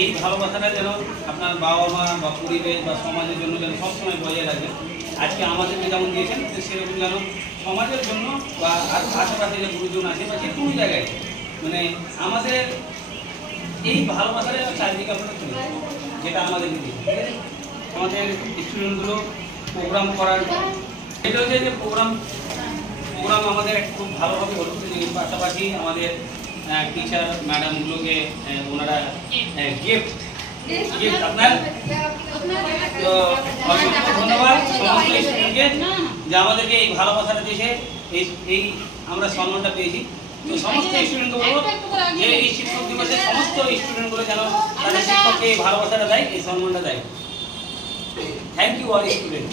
এই ভালোবাসাটা যেন আপনার বাবা মা বা পরিবেশ বা সমাজের জন্য যেন সবসময় বজায় রাখবেন। আজকে আমাদেরকে যেমন দিয়েছেন সেরকম যেন সমাজের জন্য বা আশেপাশে যে গুরুজন আছে বা যে কোনো জায়গায় মানে আমাদের এই ভালোবাসাটা চারিদিকে আপনারা চলে যেটা আমাদের নীতি। আমাদের স্টুডেন্টগুলো প্রোগ্রাম করার এটা হচ্ছে যে প্রোগ্রাম আমাদের খুব ভালোভাবে হলো। পাশাপাশি আমাদের টিচার ম্যাডামগুলোকে ওনারা গিফট আপনার তো ধন্যবাদ সমস্ত স্টুডেন্টকে যে আমাদেরকে এই ভালোবাসাটা দিয়েছে, এই আমরা সম্মানটা পেয়েছি। তো সমস্ত স্টুডেন্টকে বলবো যে এই শিক্ষক দিবসে সমস্ত স্টুডেন্টগুলো যেন তাদের শিক্ষককে এই ভালোবাসাটা দেয়, এই সম্মানটা দেয়। Thank you all student.